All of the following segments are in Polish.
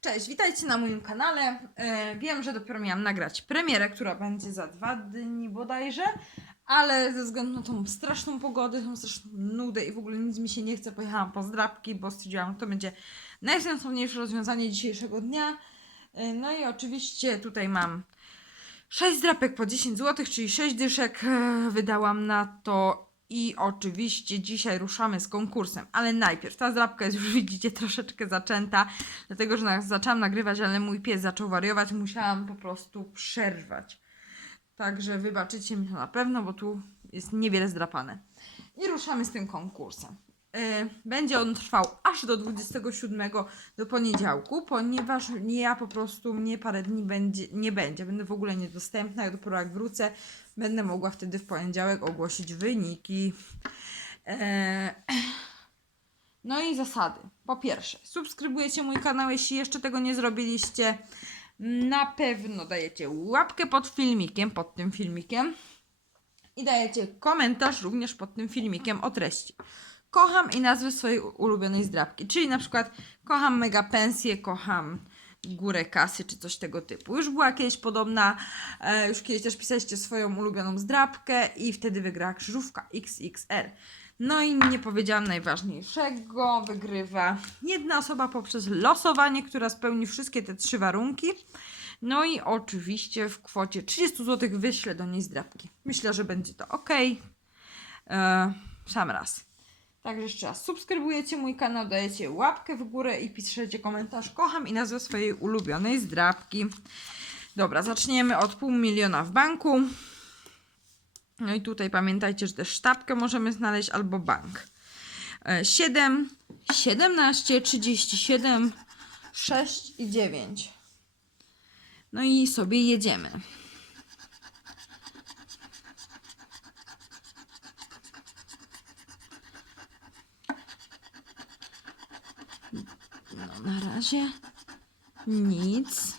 Cześć, witajcie na moim kanale. E, wiem, że dopiero miałam nagrać premierę, która będzie za dwa dni bodajże, ale ze względu na tą straszną pogodę, tą straszną nudę i w ogóle nic mi się nie chce, pojechałam po zdrabki, bo stwierdziłam, że to będzie najsensowniejsze rozwiązanie dzisiejszego dnia. E, no i oczywiście tutaj mam 6 zdrapek po 10 zł, czyli 6 dyszek e, wydałam na to i oczywiście dzisiaj ruszamy z konkursem, ale najpierw ta zdrapka jest już widzicie troszeczkę zaczęta, dlatego że zaczęłam nagrywać, ale mój pies zaczął wariować, musiałam po prostu przerwać. Także wybaczycie mi to na pewno, bo tu jest niewiele zdrapane. I ruszamy z tym konkursem. Yy, Będzie on trwał aż do 27 do poniedziałku, ponieważ nie ja po prostu mnie parę dni będzie, nie będzie. Będę w ogóle niedostępna. Ja dopiero jak wrócę, będę mogła wtedy w poniedziałek ogłosić wyniki. Eee, no i zasady. Po pierwsze, subskrybujecie mój kanał, jeśli jeszcze tego nie zrobiliście. Na pewno dajecie łapkę pod filmikiem, pod tym filmikiem. I dajecie komentarz również pod tym filmikiem o treści. Kocham i nazwy swojej ulubionej zdrabki. Czyli na przykład kocham mega pensję, kocham górę kasy czy coś tego typu. Już była kiedyś podobna, e, już kiedyś też pisaliście swoją ulubioną zdrabkę i wtedy wygrała krzyżówka XXL. No i nie powiedziałam najważniejszego, wygrywa jedna osoba poprzez losowanie, która spełni wszystkie te trzy warunki. No i oczywiście w kwocie 30 zł wyślę do niej zdrabki. Myślę, że będzie to ok. E, sam raz. Także jeszcze raz, subskrybujecie mój kanał, dajecie łapkę w górę i piszecie komentarz kocham i nazwę swojej ulubionej zdrabki. Dobra, zaczniemy od pół miliona w banku. No i tutaj pamiętajcie, że też sztabkę możemy znaleźć albo bank. E, 7, 17, 37, 6 i 9. No i sobie jedziemy. No na razie nic.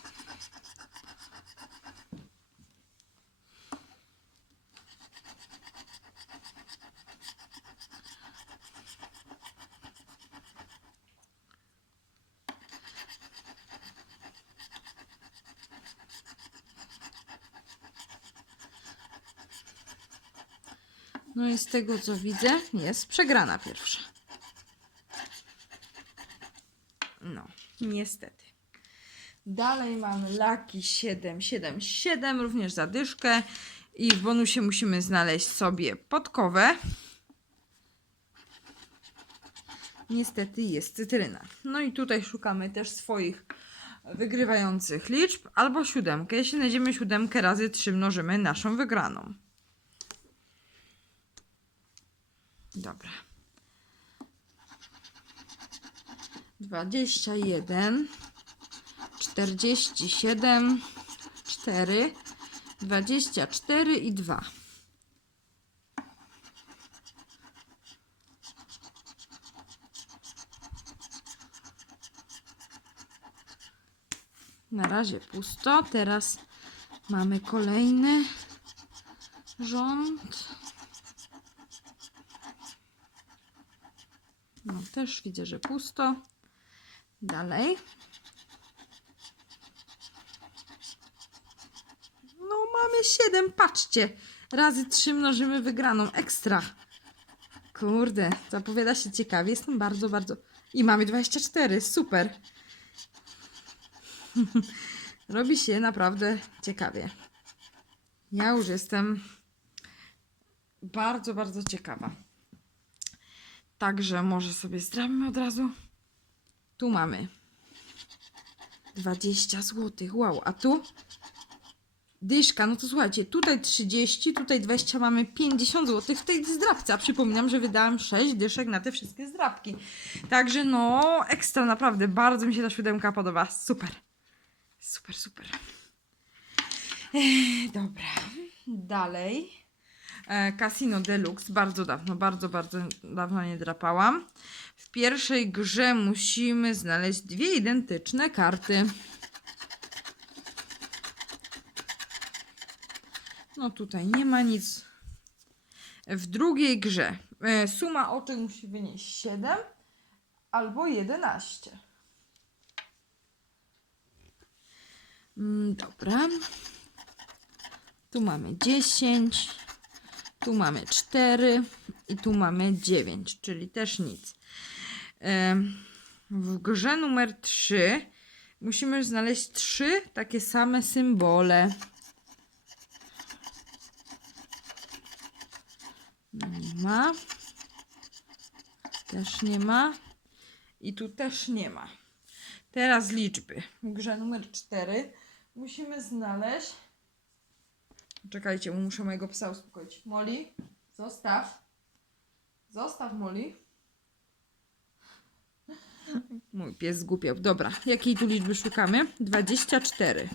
No i z tego co widzę, jest przegrana pierwsza. No, niestety. Dalej mamy Laki 777, również zadyszkę. I w bonusie musimy znaleźć sobie podkowę. Niestety jest cytryna. No i tutaj szukamy też swoich wygrywających liczb albo siódemkę. Jeśli znajdziemy siódemkę razy 3 mnożymy naszą wygraną. Dobra. 21, 47, 4, 24 i 2. Na razie pusto. Teraz mamy kolejny rząd. No, też widzę, że pusto. Dalej. No, mamy 7, patrzcie. Razy 3 mnożymy wygraną. Ekstra. Kurde, zapowiada się ciekawie. Jestem bardzo, bardzo. I mamy 24. Super. Robi się naprawdę ciekawie. Ja już jestem bardzo, bardzo ciekawa. Także może sobie zdrammy od razu. Tu mamy 20 zł. Wow, a tu dyszka. No to słuchajcie, tutaj 30, tutaj 20, mamy 50 zł w tej zdrabce. A przypominam, że wydałam 6 dyszek na te wszystkie zdrabki. Także no, ekstra, naprawdę. Bardzo mi się ta siódemka podoba. Super. Super, super. Ech, dobra. Dalej. E, Casino Deluxe. Bardzo dawno, bardzo, bardzo dawno nie drapałam. W pierwszej grze musimy znaleźć dwie identyczne karty. No tutaj nie ma nic. W drugiej grze e, suma oczek musi wynieść 7 albo 11. Mm, Dobra. Tu mamy 10, tu mamy 4 i tu mamy 9, czyli też nic. W grze numer 3 musimy znaleźć trzy takie same symbole. Nie ma. Też nie ma. I tu też nie ma. Teraz liczby. W grze numer 4 musimy znaleźć. Czekajcie, muszę mojego psa uspokoić. Molly, zostaw. Zostaw Molly. Mój pies zgłupiał. Dobra, jakiej tu liczby szukamy? 24.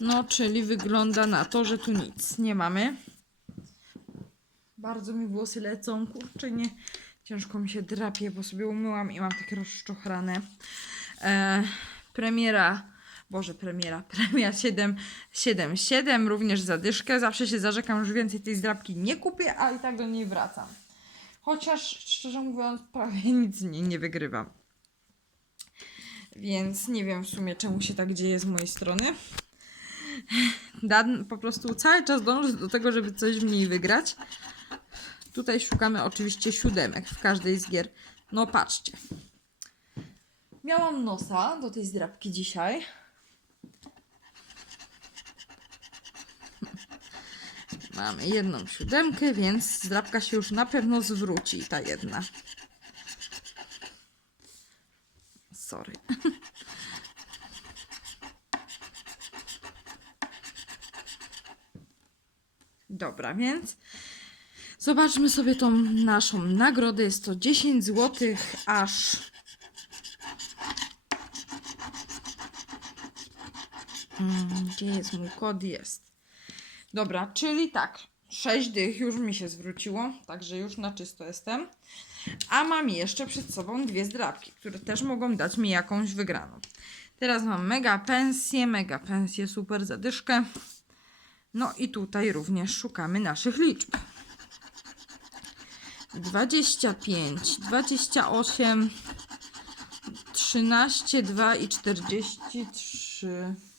No, czyli wygląda na to, że tu nic nie mamy. Bardzo mi włosy lecą, kurczę, nie. Ciężko mi się drapie, bo sobie umyłam i mam takie rozczochrane. E, premiera, Boże, premiera, premia 7, 7, 7, również zadyszkę. Zawsze się zarzekam, że więcej tej zdrapki nie kupię, a i tak do niej wracam. Chociaż, szczerze mówiąc, prawie nic z niej nie wygrywam. Więc nie wiem w sumie, czemu się tak dzieje z mojej strony. Dan po prostu cały czas dąży do tego, żeby coś w niej wygrać. Tutaj szukamy oczywiście siódemek w każdej z gier. No patrzcie. Miałam nosa do tej zdrabki dzisiaj. Mamy jedną siódemkę, więc zdrabka się już na pewno zwróci, ta jedna. Sorry. Dobra, więc zobaczmy sobie tą naszą nagrodę. Jest to 10 zł aż. Mm, Gdzie jest mój kod? Jest. Dobra, czyli tak. 6 dych już mi się zwróciło, także już na czysto jestem. A mam jeszcze przed sobą dwie zdrabki, które też mogą dać mi jakąś wygraną. Teraz mam mega pensję, mega pensję, super zadyszkę. No i tutaj również szukamy naszych liczb. 25, 28, 13, 2 i 43.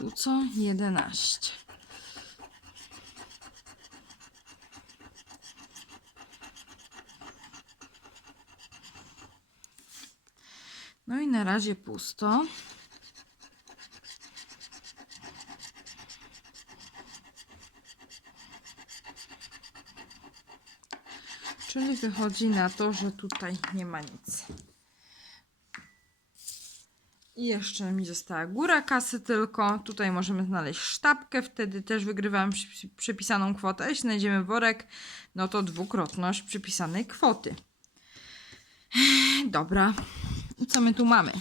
tu co? 11. No i na razie pusto. Czyli wychodzi na to, że tutaj nie ma nic. I jeszcze mi została góra kasy tylko. Tutaj możemy znaleźć sztabkę, wtedy też wygrywałem przy- przypisaną kwotę. Jeśli znajdziemy worek, no to dwukrotność przypisanej kwoty. Dobra. I co my tu mamy?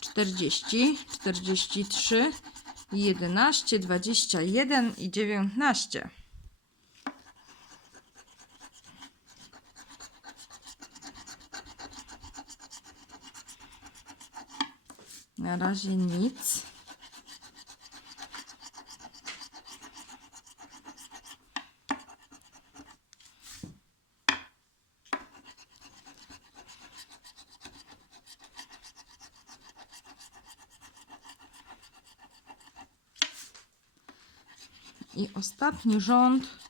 40, 43, 11, 21 i 19. Na razie nic. I ostatni rząd.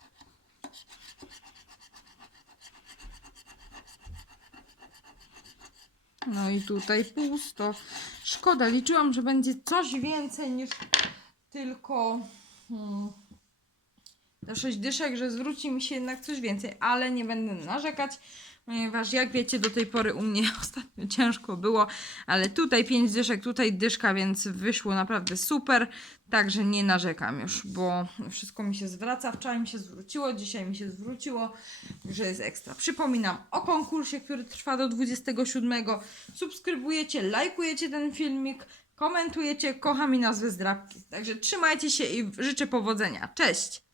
I tutaj pusto. Szkoda, liczyłam, że będzie coś więcej niż tylko hmm, te 6 dyszek, że zwróci mi się jednak coś więcej, ale nie będę narzekać, ponieważ jak wiecie, do tej pory u mnie ostatnio ciężko było, ale tutaj 5 dyszek, tutaj dyszka, więc wyszło naprawdę super, także nie narzekam już, bo wszystko mi się zwraca, wczoraj mi się zwróciło, dzisiaj mi się zwróciło, że jest ekstra. Przypominam o konkursie, który trwa do 27. Subskrybujecie, lajkujecie ten filmik, komentujecie, kocham i nazwy zdrabki. Także trzymajcie się i życzę powodzenia. Cześć!